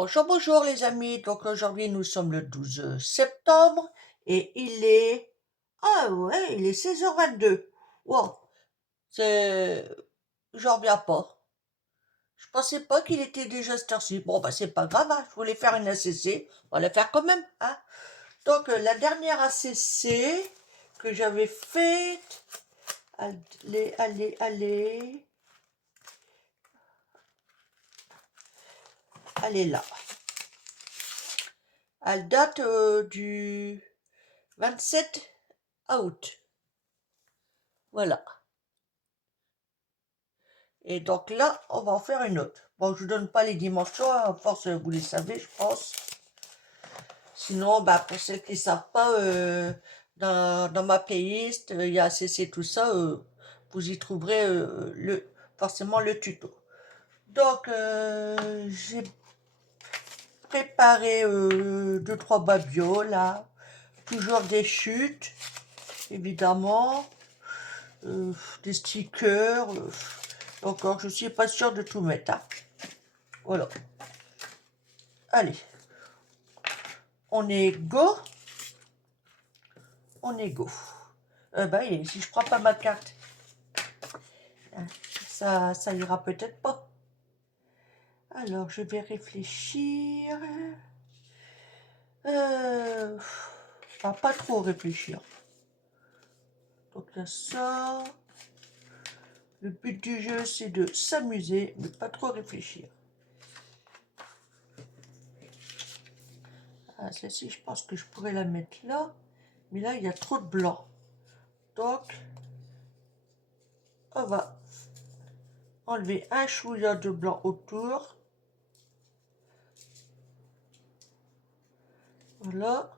Bonjour, bonjour les amis. Donc aujourd'hui nous sommes le 12 septembre et il est... Ah ouais, il est 16h22. Wow, c'est... J'en reviens pas. Je pensais pas qu'il était déjà cette heure-ci. Bon bah c'est pas grave, hein. Je voulais faire une ACC. On va la faire quand même, hein. Donc la dernière ACC que j'avais faite... Allez, allez, allez... Elle est là. Elle date du 27 août. Voilà. Et donc là, on va en faire une autre. Bon, je ne donne pas les dimensions, hein, à force, vous les savez, je pense. Sinon, bah, pour ceux qui ne savent pas, dans ma playlist, il y a ACC tout ça, vous y trouverez forcément le tuto. Donc, j'ai préparé deux, trois babioles, là. Toujours des chutes, évidemment. Des stickers. Encore, je ne suis pas sûre de tout mettre, hein. Voilà. Allez, on est go. On est go. Bah, si je prends pas ma carte, hein, ça ira peut-être pas. Alors, je vais réfléchir. Pas trop réfléchir. Donc là, ça. Le but du jeu, c'est de s'amuser, mais pas trop réfléchir. Ah, celle-ci, je pense que je pourrais la mettre là. Mais là, il y a trop de blanc. Donc, on va enlever un chouïa de blanc autour. Voilà.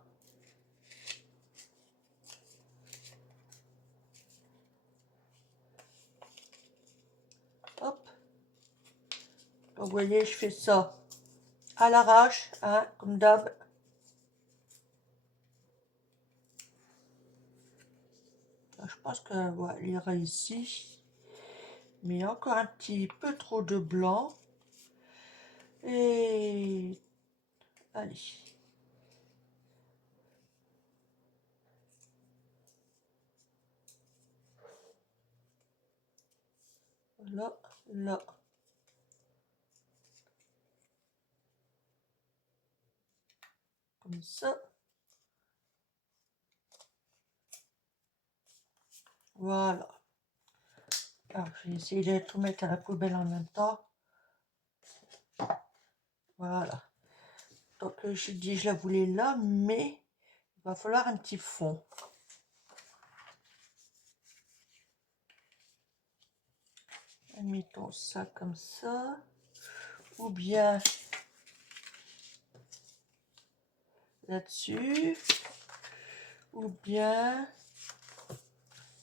Hop. Donc, vous voyez, je fais ça à l'arrache, hein, comme d'hab. Je pense qu'elle ira ici. Mais encore un petit peu trop de blanc. Et allez. Là, là. Comme ça. Voilà. Alors, je vais essayer de tout mettre à la poubelle en même temps. Voilà. Donc, je dis, je la voulais là, mais il va falloir un petit fond. Mettons ça comme ça. Ou bien là-dessus. Ou bien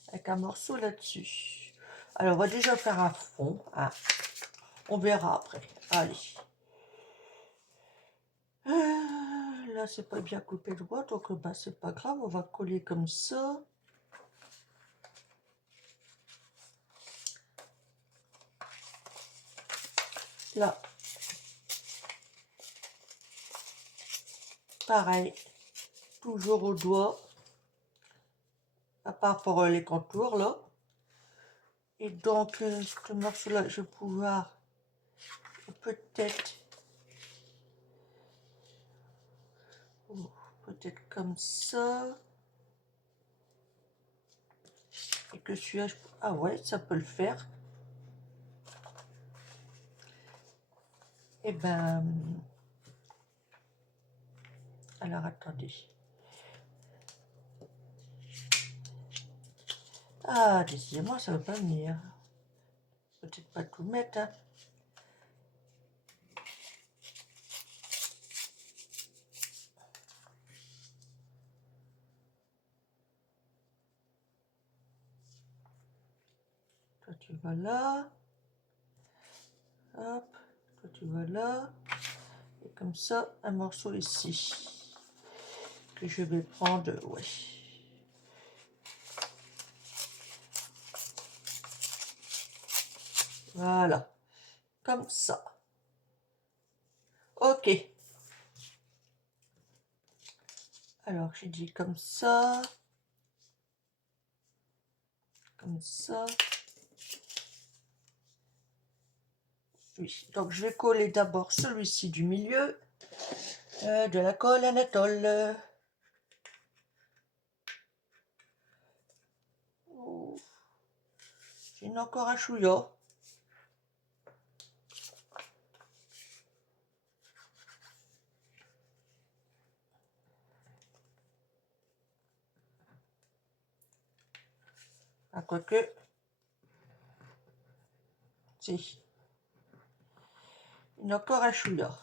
avec un morceau là-dessus. Alors, on va déjà faire un fond, hein. On verra après. Allez. Là, c'est pas bien coupé droit, donc bah, c'est pas grave. On va coller comme ça. Là. Pareil. Toujours au doigt. À part pour les contours, là. Et donc, ce morceau-là, je vais pouvoir peut-être... peut-être comme ça. Et que celui-là, ah ouais, ça peut le faire. Et ben... Alors, attendez. Ah, décidément, ça ne va pas venir. Peut-être pas tout mettre, hein. Toi, tu vas là. Hop. Toi, tu vas là. Et comme ça, un morceau ici. Que je vais prendre, ouais. Voilà. Comme ça. Ok. Alors, j'ai dit comme ça. Comme ça. Oui. Donc, je vais coller d'abord celui-ci du milieu. De la colle Anatole. Oh. J'ai encore un chouïa. Ah, quoique. Si. Il y a encore un chouïa.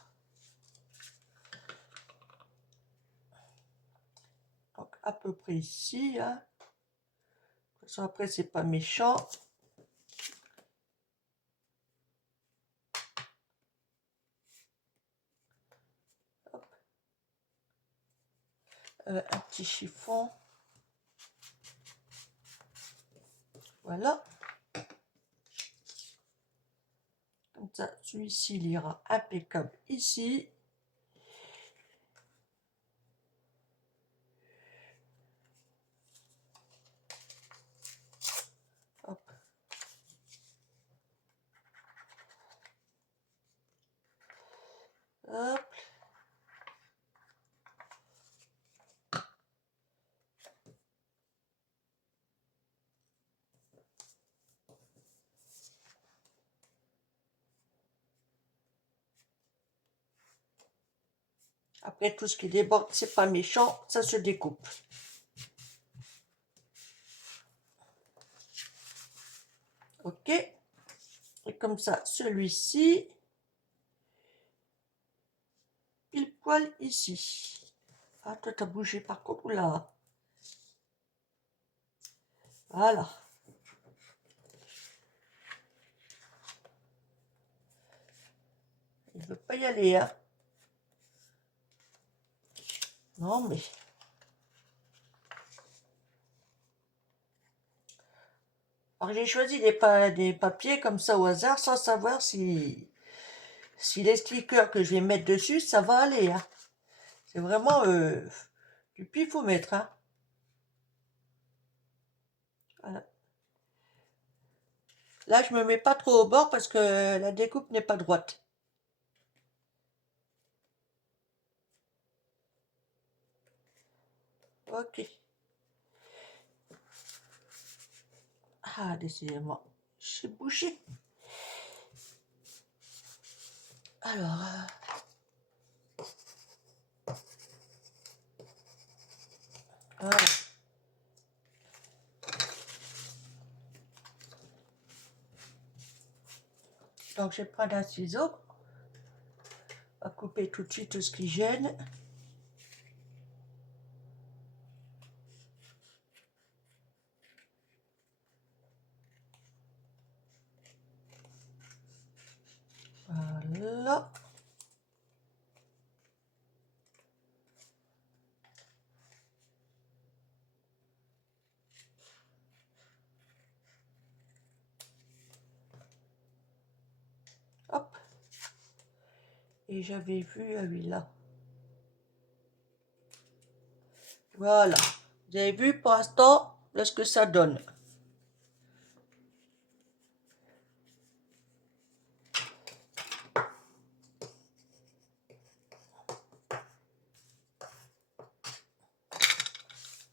Donc, à peu près ici. Hein. De toute façon, après, c'est pas méchant. Un petit chiffon. Voilà. Comme ça, celui-ci, il ira impeccable ici. Hop. Hop. Après, tout ce qui déborde, c'est pas méchant, ça se découpe. Ok. Et comme ça, celui-ci, pile poil ici. Ah, toi, t'as bougé par contre, là. Voilà. Il veut pas y aller, hein. Non, mais... Alors, j'ai choisi des papiers comme ça au hasard, sans savoir si les stickers que je vais mettre dessus, ça va aller, hein. C'est vraiment du pifomètre, hein. Voilà. Là, je me mets pas trop au bord parce que la découpe n'est pas droite. Ok. Ah, décidément, j'ai bouché. Alors, voilà. Donc, je vais prendre un ciseau. On va couper tout de suite tout ce qui gêne. Voilà. Hop. Et j'avais vu, ah oui, là. Voilà. Vous avez vu pour l'instant là ce que ça donne.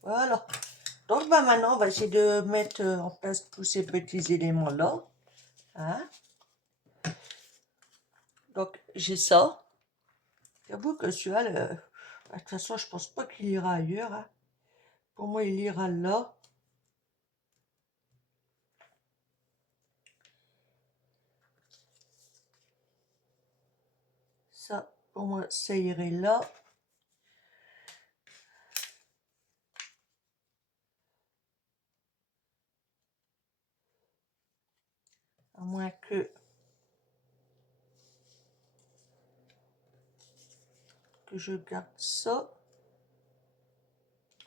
Voilà. Donc bah, maintenant, on va essayer de mettre en place tous ces petits éléments-là. Hein. Donc j'ai ça. J'avoue que celui-là, de toute façon, je pense pas qu'il ira ailleurs. Hein. Pour moi, il ira là. Ça, pour moi, ça irait là. À moins que je garde ça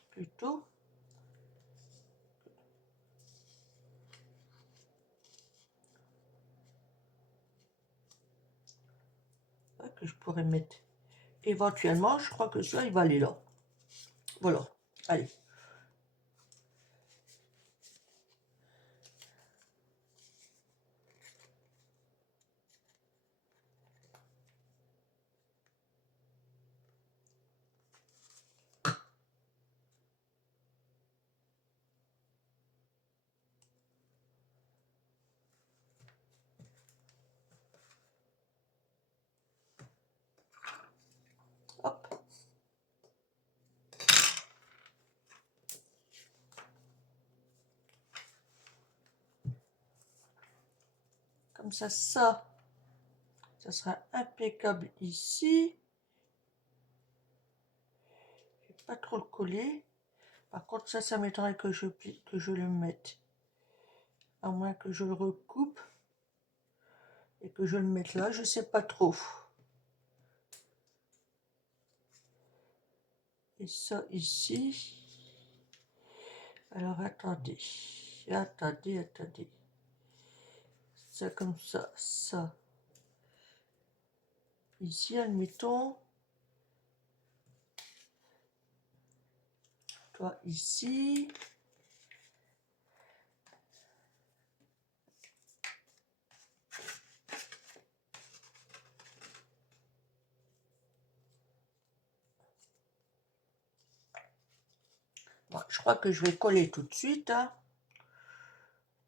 plutôt. Que je pourrais pourrais mettre. Éventuellement, je crois que ça, il va aller là. Voilà. Allez. Hop. Comme ça sera impeccable ici. Je vais pas trop le coller. Par contre, ça m'étonnerait que je le mette. À moins que je le recoupe et que je le mette là, je sais pas trop. Et ça ici. Alors attendez. Attendez. Ça comme ça. Ici, admettons. Toi ici. Bon, je crois que je vais coller tout de suite. Hein,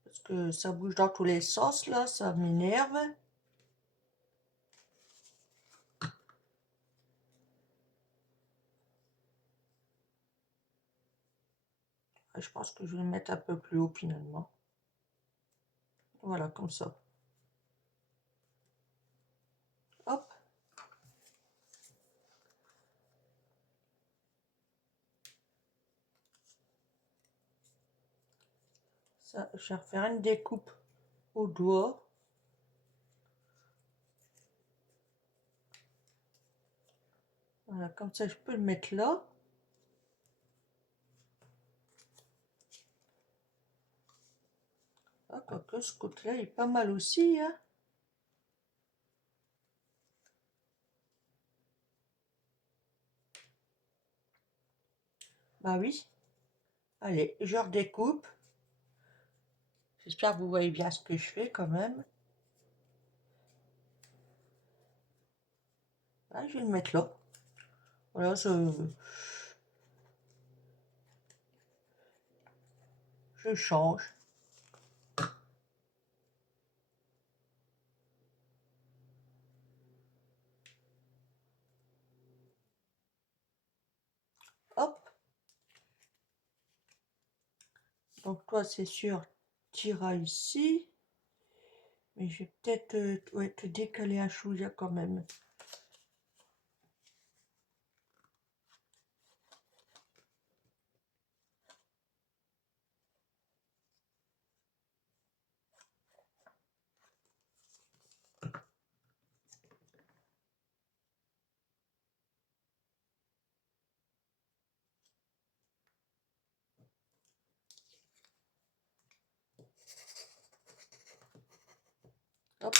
parce que ça bouge dans tous les sens là, ça m'énerve. Je pense que je vais le mettre un peu plus haut finalement. Voilà, comme ça. Hop. Ça, je vais refaire une découpe au doigt. Voilà, comme ça je peux le mettre là. Ah, quoique ce côté-là est pas mal aussi. Hein. Bah oui. Allez, je redécoupe. J'espère que vous voyez bien ce que je fais quand même. Ah, je vais le mettre là. Voilà, je change. Hop. Donc toi, c'est sûr, tu iras ici. Mais je vais peut-être ouais, te décaler un chouïa quand même. Hop.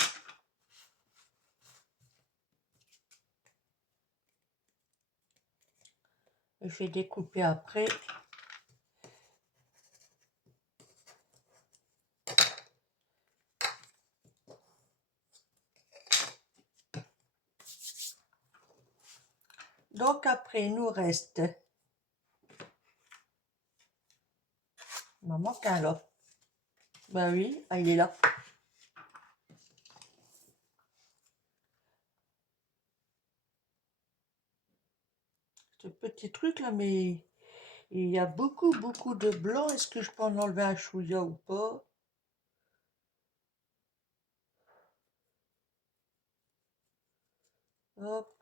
Et je vais découper après. Donc après, il nous reste... Il m'en manque un là. Bah oui, ah, il est là. Ce petit truc là, mais il y a beaucoup de blanc. Est-ce que je peux en enlever un chouïa ou pas? Hop.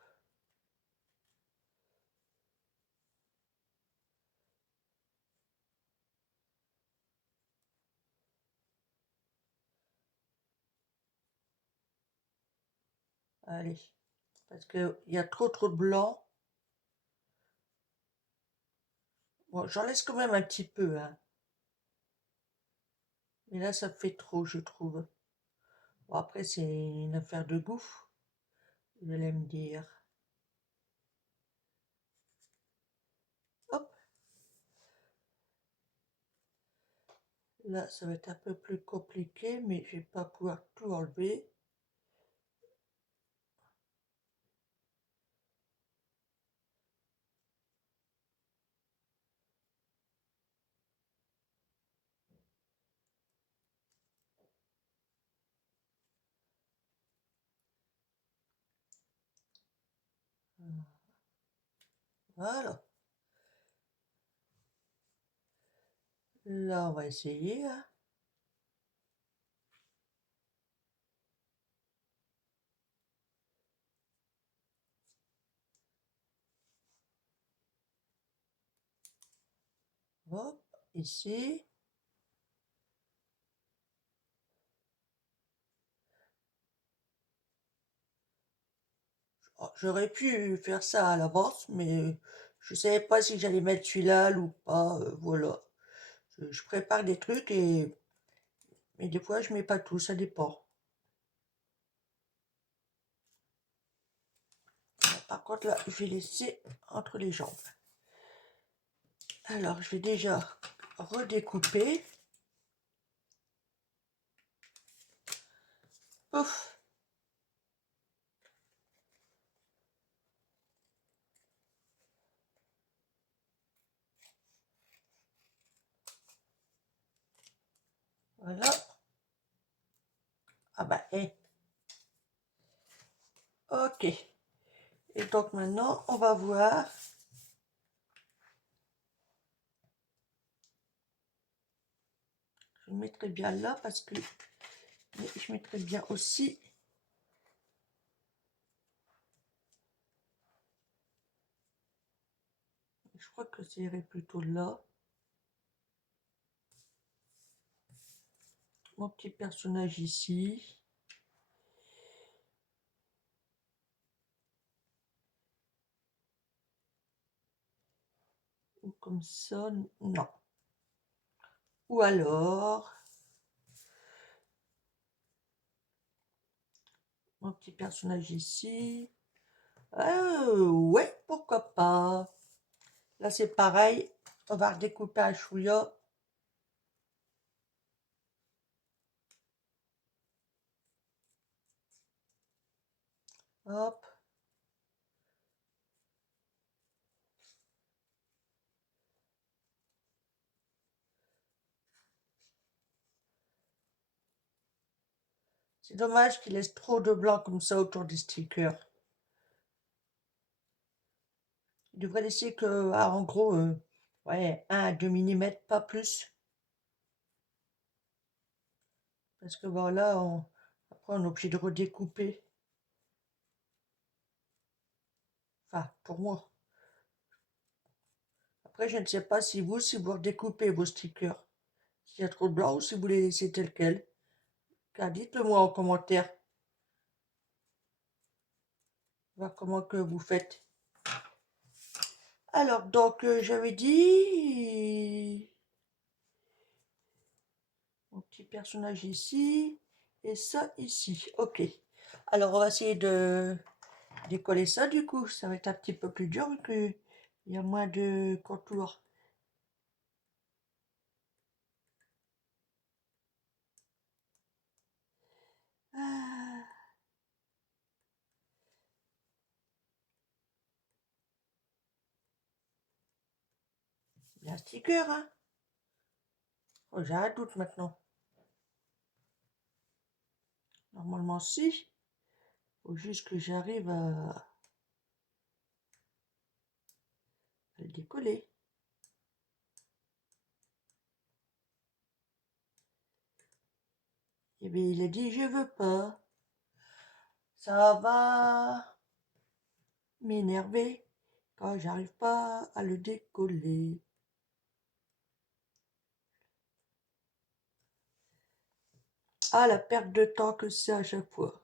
Allez. Parce qu'il y a trop de blanc. Bon, j'en laisse quand même un petit peu. Hein. Mais là, ça fait trop, je trouve. Bon, après, c'est une affaire de goût. Vous allez me dire. Hop. Là, ça va être un peu plus compliqué, mais je vais pas pouvoir tout enlever. Voilà. Là, on va essayer, hein. Hop, ici. Oh, j'aurais pu faire ça à l'avance, mais je savais pas si j'allais mettre celui-là ou pas. Voilà. Je prépare des trucs mais des fois je mets pas tout, ça dépend. Par contre là, je vais laisser entre les jambes. Alors je vais déjà redécouper. Ouf. Voilà. Ah bah, ok. Et donc maintenant, on va voir. Je le mettrai bien là parce que je mettrai bien aussi. Je crois que ça irait plutôt là. Mon petit personnage ici. Ou comme ça, non. Ou alors, mon petit personnage ici. Ouais, pourquoi pas. Là, c'est pareil. On va redécouper un chouïa. Hop. C'est dommage qu'il laisse trop de blanc comme ça autour des stickers. Il devrait laisser que, en gros, ouais, 1 à 2 mm, pas plus. Parce que voilà, après on est obligé de redécouper. Enfin, pour moi. Après, je ne sais pas si vous redécoupez vos stickers. S'il y a trop de blanc ou si vous les laissez tel quel. Car dites-le moi en commentaire. Voir comment que vous faites. Alors, donc, j'avais dit mon petit personnage ici et ça ici. Ok. Alors, on va essayer de décoller ça du coup. Ça va être un petit peu plus dur vu qu'il y a moins de contours. Ah, il y a un sticker, hein. Oh, j'ai un doute maintenant. Normalement, si. Faut juste que j'arrive à le décoller. Et bien, il a dit, je veux pas. Ça va m'énerver quand j'arrive pas à le décoller. Ah, la perte de temps que c'est à chaque fois.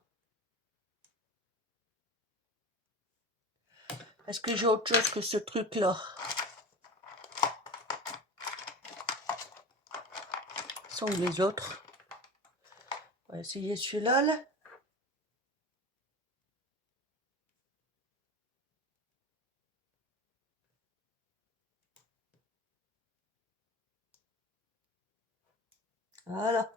Est-ce que j'ai autre chose que ce truc-là? Sont où les autres? On va essayer celui-là, là. Voilà.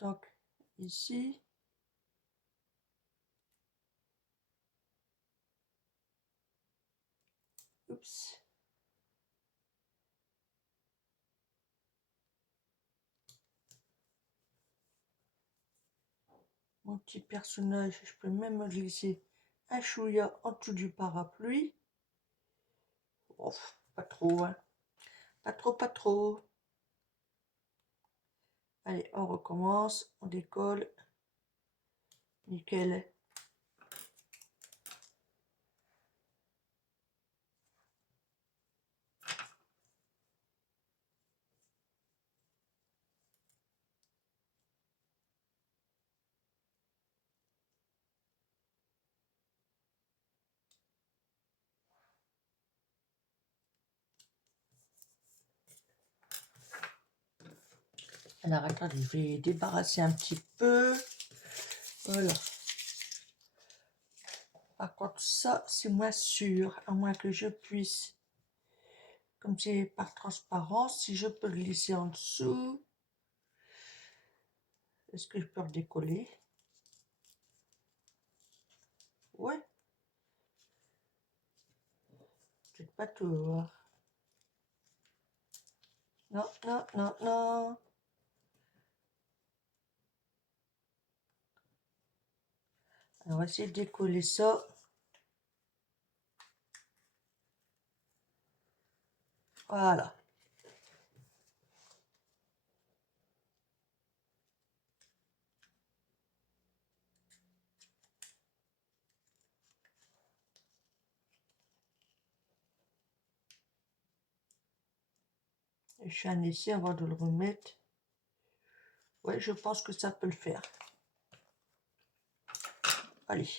Donc, ici. Oups. Mon petit personnage, je peux même me glisser un chouïa en dessous du parapluie. Oh, pas trop, hein. Pas trop, pas trop. Allez, on recommence, on décolle. Nickel. Alors, attendez, je vais débarrasser un petit peu. Voilà. Par contre, ça, c'est moins sûr, à moins que je puisse, comme c'est par transparence, si je peux glisser en dessous. Est-ce que je peux redécoller? Ouais. Peut-être pas tout. Hein. Non, non, non, non. Alors, on va essayer de décoller ça. Voilà. Je fais un essai avant de le remettre. Ouais, je pense que ça peut le faire. Allez.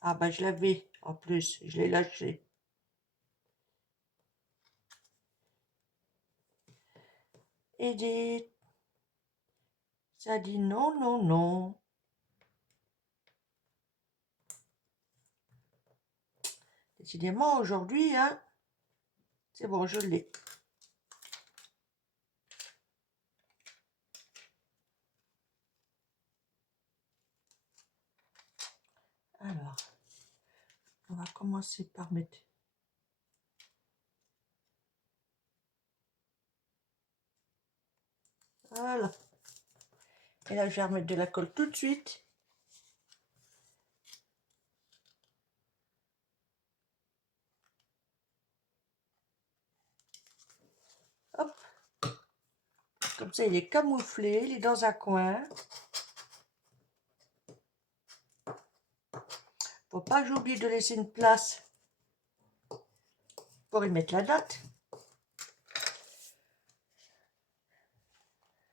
Ah bah je l'avais en plus, je l'ai lâché. Edith, ça dit non, non, non. Décidément, aujourd'hui, hein, c'est bon, je l'ai. Alors, on va commencer par mettre. Voilà. Et là, je vais remettre de la colle tout de suite. Hop. Comme ça, il est camouflé, il est dans un coin. Faut pas que j'oublie de laisser une place pour y mettre la date.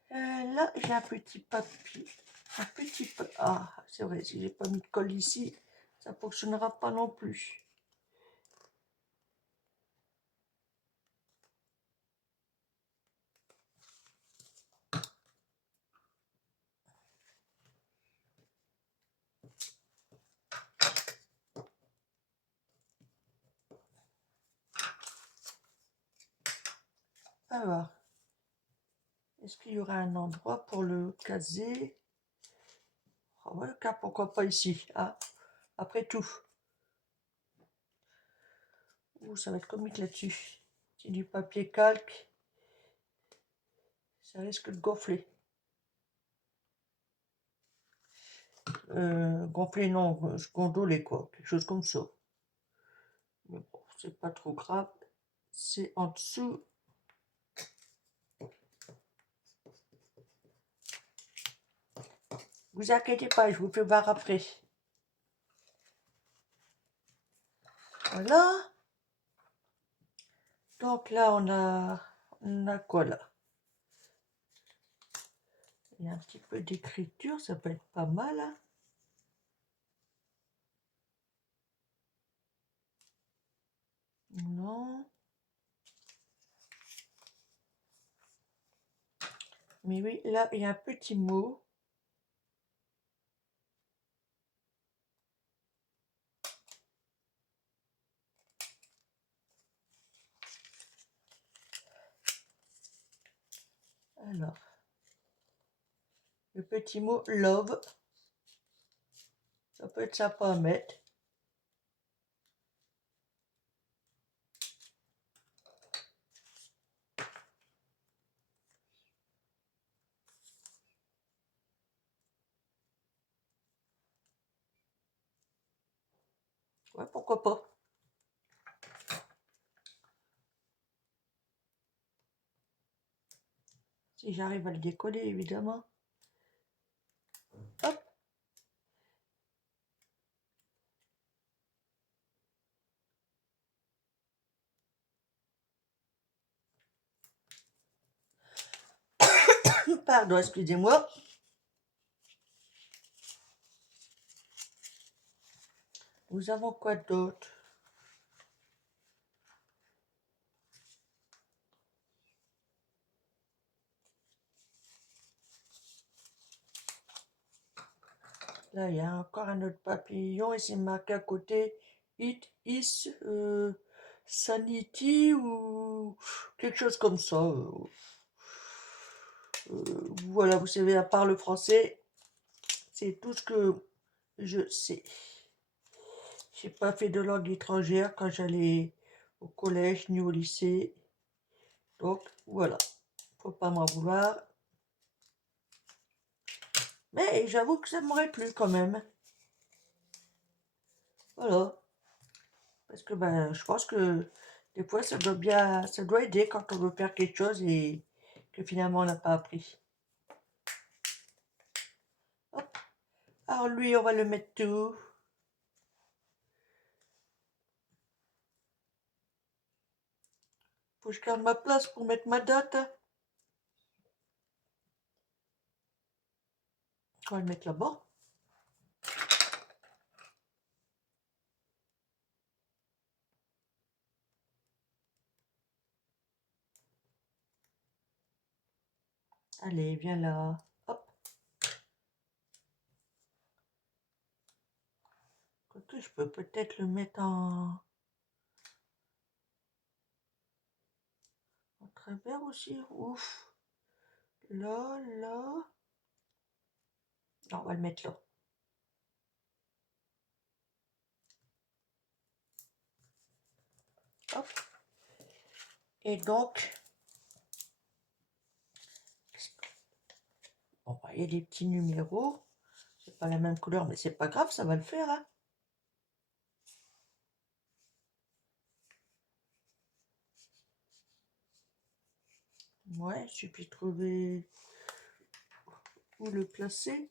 Là, j'ai un petit papier. Un petit peu. Ah, c'est vrai, si j'ai pas mis de colle ici, ça fonctionnera pas non plus. Alors, est-ce qu'il y aura un endroit pour le caser? Oh, ouais, car pourquoi pas ici, hein? Après tout. Ouh, ça va être comique là-dessus. C'est du papier calque. Ça risque de gonfler. Gonfler, non, gondoler quoi, quelque chose comme ça. Mais bon, c'est pas trop grave. C'est en dessous. Vous inquiétez pas, je vous fais voir après. Voilà. Donc là, on a quoi là? Il y a un petit peu d'écriture, ça peut être pas mal. Hein. Non. Mais oui, là, il y a un petit mot. Alors, le petit mot love. Ça peut être sympa à mettre. Ouais, pourquoi pas. Si j'arrive à le décoller, évidemment. Hop. Pardon, excusez-moi. Nous avons quoi d'autre? Là, il y a encore un autre papillon et c'est marqué à côté It is sanity ou quelque chose comme ça. Voilà, vous savez, à part le français, c'est tout ce que je sais. J'ai pas fait de langue étrangère quand j'allais au collège ni au lycée. Donc voilà, faut pas m'en vouloir. Mais j'avoue que ça m'aurait plu quand même. Voilà. Parce que ben, je pense que des fois ça doit aider quand on veut faire quelque chose et que finalement on n'a pas appris. Hop. Alors lui, on va le mettre tout. Faut que je garde ma place pour mettre ma date. On va le mettre là-bas. Allez, viens là. Hop. Quoique je peux peut-être le mettre en travers aussi. Ouf. Là, là. Non, on va le mettre là. Hop. Et donc, bon, bah, il y a des petits numéros. C'est pas la même couleur, mais c'est pas grave, ça va le faire. Hein. Ouais, il suffit de trouver où le placer.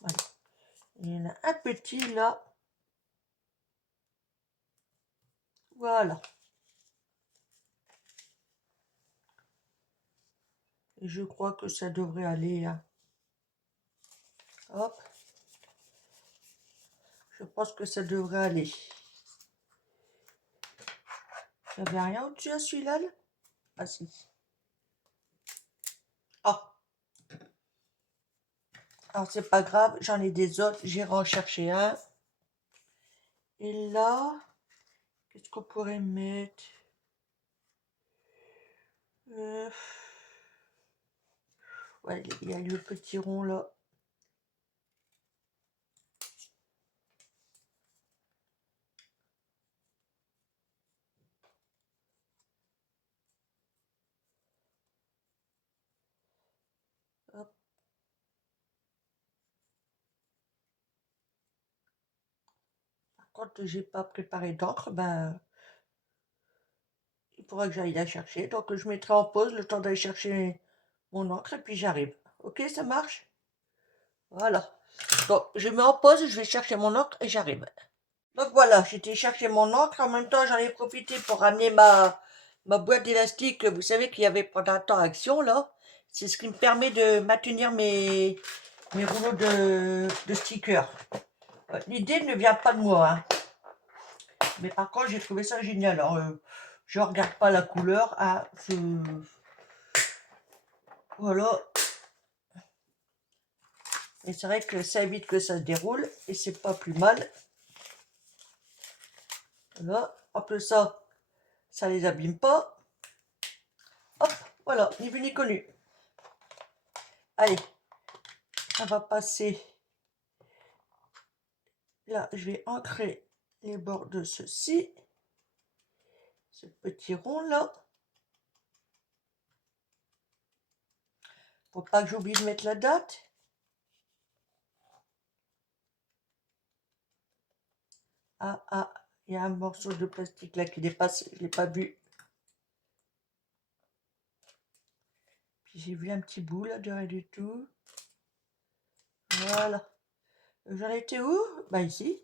Voilà. Il y en a un petit là. Voilà. Et je crois que ça devrait aller. Hein. Hop. Je pense que ça devrait aller. Il n'y avait rien au-dessus à celui-là là. Ah si. Ah. Alors c'est pas grave, j'en ai des autres. J'irai en chercher un. Et là, qu'est-ce qu'on pourrait mettre euh, ouais, il y a le petit rond là. Hop. Par contre, j'ai pas préparé d'encre, ben il faudra que j'aille la chercher. Donc je mettrai en pause le temps d'aller chercher mon encre et puis j'arrive. Ok, ça marche? Voilà. Donc je mets en pause, je vais chercher mon encre et j'arrive. Donc voilà, j'étais chercher mon encre. En même temps, j'en ai profité pour ramener ma boîte d'élastique. Vous savez qu'il y avait pendant un temps Action là. C'est ce qui me permet de maintenir mes rouleaux de stickers. L'idée ne vient pas de moi. Hein. Mais par contre, j'ai trouvé ça génial. Alors, je regarde pas la couleur. Ah, voilà. Et c'est vrai que ça évite que ça se déroule. Et c'est pas plus mal. Voilà. En plus ça les abîme pas. Hop, voilà, ni vu ni connu. Allez, on va passer. Là, je vais ancrer les bords de ceci. Ce petit rond là. Faut pas que j'oublie de mettre la date. Ah, il y a un morceau de plastique là qui dépasse, je l'ai pas vu. Puis j'ai vu un petit bout là, de rien du tout. Voilà. J'en étais où? Bah ici.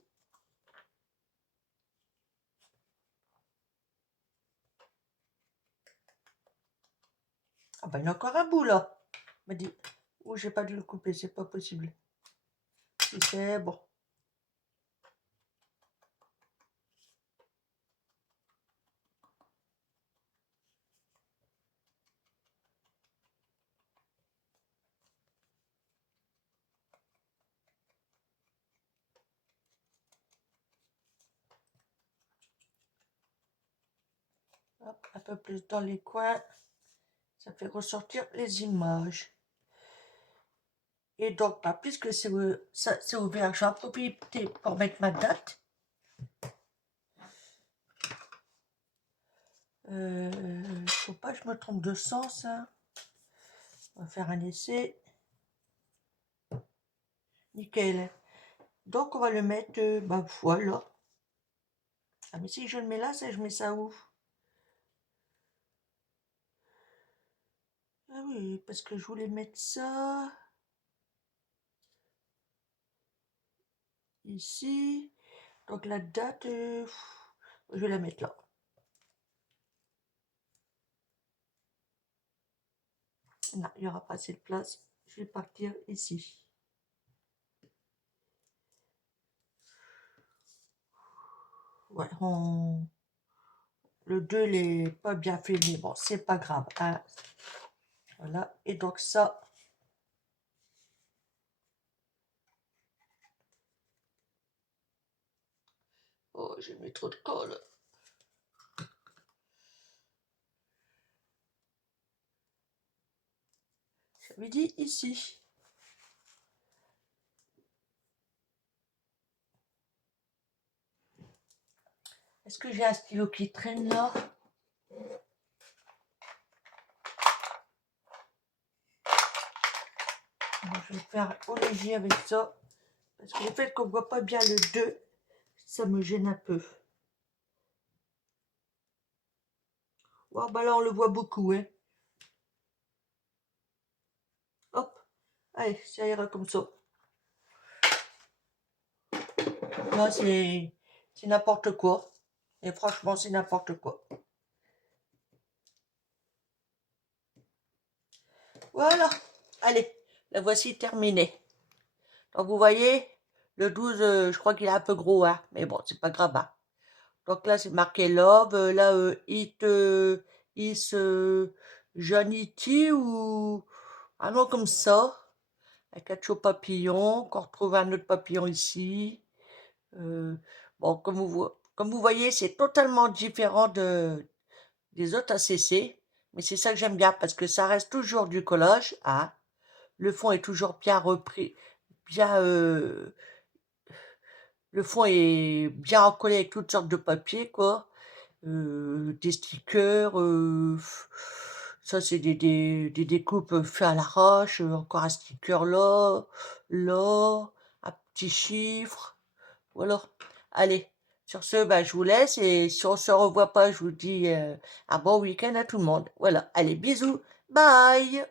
Ah bah il y en a encore un bout là. Il m'a dit, oh j'ai pas dû le couper, c'est pas possible. C'est bon. Hop, un peu plus dans les coins. Ça fait ressortir les images. Et donc, bah, puisque c'est ouvert, j'en profite pour mettre ma date. Faut pas que je me trompe de sens. Hein. On va faire un essai. Nickel. Donc, on va le mettre, bah voilà. Ah, mais si je le mets là, je mets ça où? Ah oui, parce que je voulais mettre ça ici. Donc, la date, je vais la mettre là. Non, il n'y aura pas assez de place. Je vais partir ici. Ouais, le 2 n'est pas bien fait, mais bon, c'est pas grave. Hein. Voilà, et donc ça, oh, j'ai mis trop de colle. J'avais dit ici. Est-ce que j'ai un stylo qui traîne là? Je vais faire au léger avec ça. Parce que le fait qu'on ne voit pas bien le 2, ça me gêne un peu. Oh, bah là, on le voit beaucoup. Hein. Hop. Allez, ça ira comme ça. Là, c'est n'importe quoi. Et franchement, c'est n'importe quoi. Voilà. Allez, la voici terminée. Donc, vous voyez, le 12, je crois qu'il est un peu gros. Hein. Mais bon, c'est pas grave. Hein. Donc là, c'est marqué Love. Là, Johnny T ou un nom comme ça. Avec un chaud papillon. Qu'on retrouve un autre papillon ici. Bon, comme vous voyez, c'est totalement différent des autres ACC. Mais c'est ça que j'aime bien parce que ça reste toujours du collage. Hein. Le fond est toujours bien repris. Bien, le fond est bien recollé avec toutes sortes de papiers, quoi. Des stickers, ça c'est des découpes faites à l'arrache, encore un sticker là, là, un petit chiffre, voilà. Allez, sur ce, bah, je vous laisse et si on se revoit pas, je vous dis un bon week-end à tout le monde. Voilà, allez, bisous, bye!